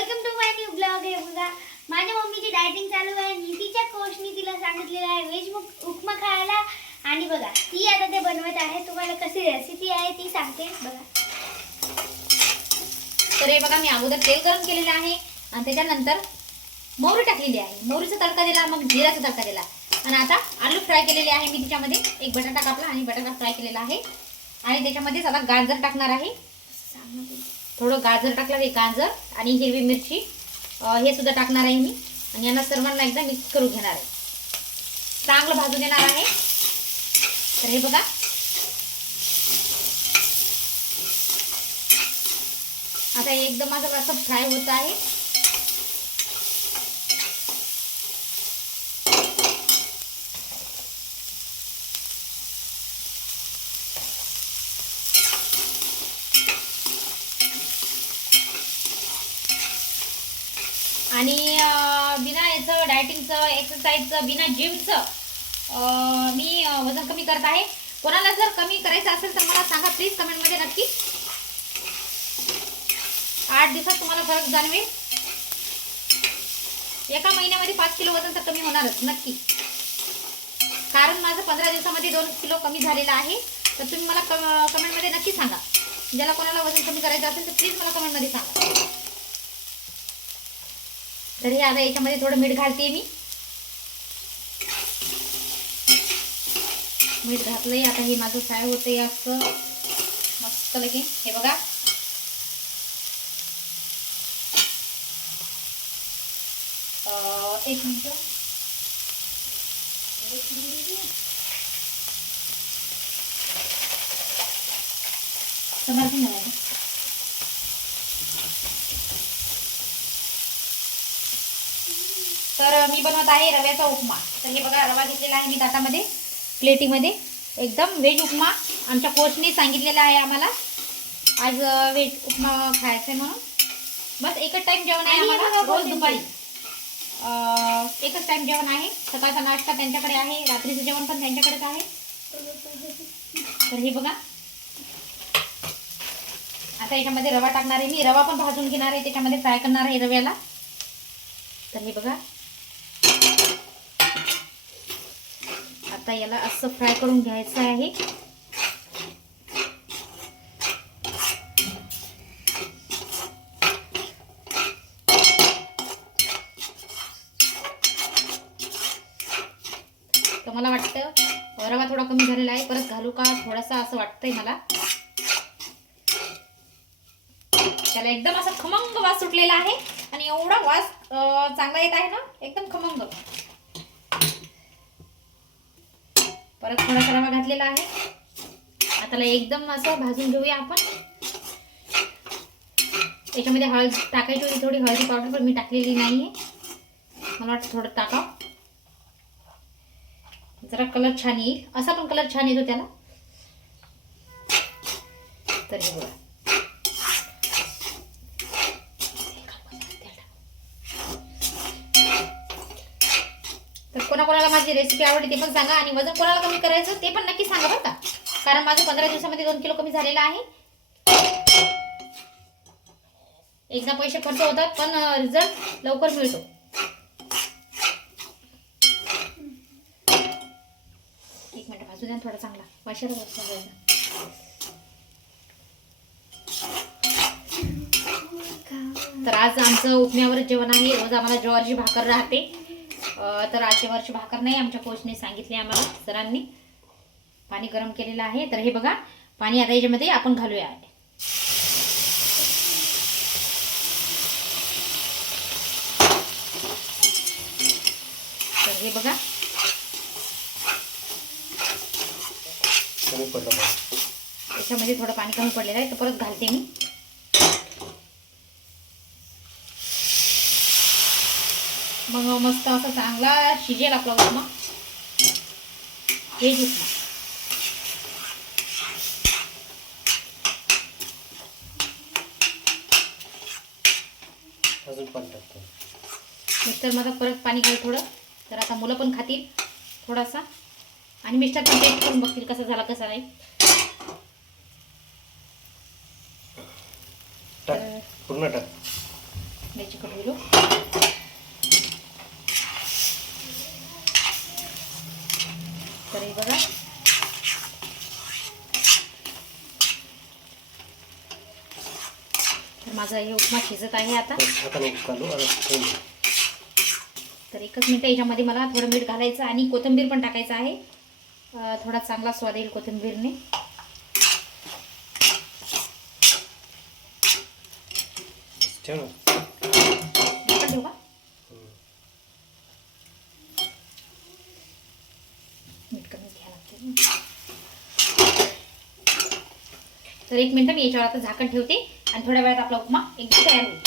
Welcome to my new blog. हे बघा माझ्या मम्मीची डायटिंग चालू आहे. नीतीच्या कोचनी तिला सांगितलेलं आहे व्हेज उपमा खायला आणि बघा ती आता ते बनवत आहे. तुम्हाला कशी रेसिपी आहे ती सांगते बघा. तर हे बघा मी अगोदर तेल गरम केलेलं आहे आणि त्याच्यानंतर मोहरी टाकलेली आहे. मोहरीचा तडका दिला, मग जिराचा तडका दिला आणि आता आलू फ्राय केलेले आहे मी. त्याच्यामध्ये एक बटाटा कापला आणि बटाटा फ्राय केलेला आहे आणि त्याच्यामध्येच आता गाजर टाकणार आहे. थोडं गाजर टाकलं, हे गाजर आणि हिरवी मिरची हे सुद्धा टाकणार आहे मी आणि यांना सर्वांना एकदा मिक्स करून घेणार आहे. चांगलं भाजून देणार आहे. तर हे बघा आता एकदम असं फ्राय होत आहे. आणि बिना याचं डायटिंगचं एक्सरसाइजचं बिना जिमचं मी वजन कमी करत आहे. कोणाला जर कमी करायचं असेल तर मला सांगा प्लीज कमेंटमध्ये नक्की. 8 दिवसात तुम्हाला फरक जाणवेल. एका महिन्यामध्ये 5 किलो वजन तर कमी होणारच नक्की. कारण माझं 15 दिवसामध्ये 2 किलो कमी झालेलं आहे. तर तुम्ही मला कमेंटमध्ये नक्की सांगा. ज्याला कोणाला वजन कमी करायचं असेल तर प्लीज मला कमेंटमध्ये सांगा. तर हे आता याच्यामध्ये थोडं मीठ घालते मी. मीठ घातलंय. आता हे माझं फ्राय होतंय असं मस्त लगे. हे बघा एक मिनिट. समजून घ्या. तर मी बनवत आहे रव्याचा उपमा. तर हे बघा रवा घेतलेला आहे मी ताटामध्ये प्लेटीमध्ये. एकदम व्हेज उपमा आमच्या कोचने सांगितलेला आहे आम्हाला आज व्हेज उपमा खायचा आहे म्हणून. बस एकच टाइम जेवण आहे आम्हाला रोज दुपारी. एकच टाइम जेवण आहे. सकाळचा नाश्ता त्यांच्याकडे आहे, रात्रीचं जेवण पण त्यांच्याकडेच आहे. तर हे बघा आता याच्यामध्ये रवा टाकणार आहे मी. रवा पण भाजून घेणार आहे, त्याच्यामध्ये फ्राय करणार आहे रव्याला. तर हे बघा आता याला असं फ्राय करून घ्यायचं आहे. तर मला वाटतं रवा थोडा कमी झालेला आहे, परत घालू का थोडासा असं वाटतंय मला. त्याला एकदम असा खमंग वास सुटलेला आहे आणि एवढा वास चांगला येत आहे ना, एकदम खमंग. परत थोडासा रवा घातलेला आहे. आता एकदम असं भाजून घेऊया आपण. त्याच्यामध्ये हळद टाकायची होती, थोडी हळदी पावडर पण मी टाकलेली नाहीये. मला वाटतं थोडं टाकावं, जरा कलर छान येईल. असा पण कलर छान येतो त्याला. तर हे बघा तर कोणाकोणाला माझी रेसिपी आवडली ते पण सांगा आणि वजन कोणाला कमी करायचं ते पण नक्की सांगा बरं का. कारण माझं 15 दिवसामध्ये 2 किलो कमी झालेलं आहे. एकदा पैसे खर्च होतात पण रिझल्ट लवकर मिळतो. एक मिनिट भाजू द्या थोडा चांगला वाशाला बसवायचा. तर आज आमचं उपम्यावरच जेवण आहे. रोज आम्हाला ज्वारीची भाकर राहते. तर आज ज्वारीची भाकर नाही, आमच्या कोचने सांगितले आम्हाला सरांनी. पाणी गरम केलेलं आहे. तर हे बघा पाणी आता याच्यामध्ये आपण घालूया. तर हे बघा याच्यामध्ये थोडं पाणी कमी पडलेलं आहे, तर परत घालते मी. मग मस्त असा चांगला शिजेल आपला उपमा. हेच उपमा अजून पण टाकतो. मिस्टर माझा परत पाणी घाल थोडं. तर आता मुलं पण खातील थोडासा आणि मिस्टर पण टेस्ट करून बघतील कसं झाला कसा नाही. टाक पूर्ण टाक. लय चिकट होईल. तर हे बघा तर माझा हे उपमा शिजत आहे आता. तर एकच मिनिट याच्यामध्ये मला थोडं मीठ घालायचं आणि कोथिंबीर पण टाकायचं आहे. थोडा चांगला स्वाद येईल कोथिंबीरने. ठेवू का? मीठ कमी घ्यायला लागते. तर एक मिनिट मी याच्यावर आता झाकण ठेवते आणि थोड्या वेळात आपला उपमा एकदम तयार होईल.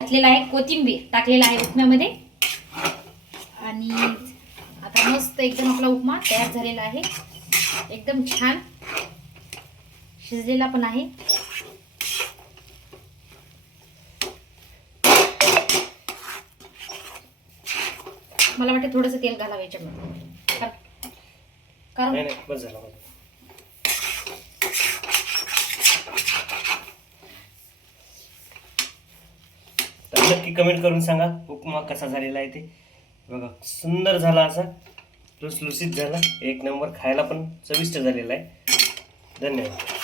घातलेला आहे कोथिंबीर टाकलेला आहे उपम्यामध्ये आणि आता मस्त एकदम आपला उपमा तयार झालेला आहे. एकदम छान शिजलेला पण आहे. मला वाटतं थोडंसं तेल घालावं याच्यामध्ये कारण बस झालं. तर नक्की कमेंट करून सांगा उपमा कसा झालेला आहे ते. बघा सुंदर झाला, असा लुसलुसीत झाला, एक नंबर, खायला पण चविष्ट झालेला आहे. धन्यवाद.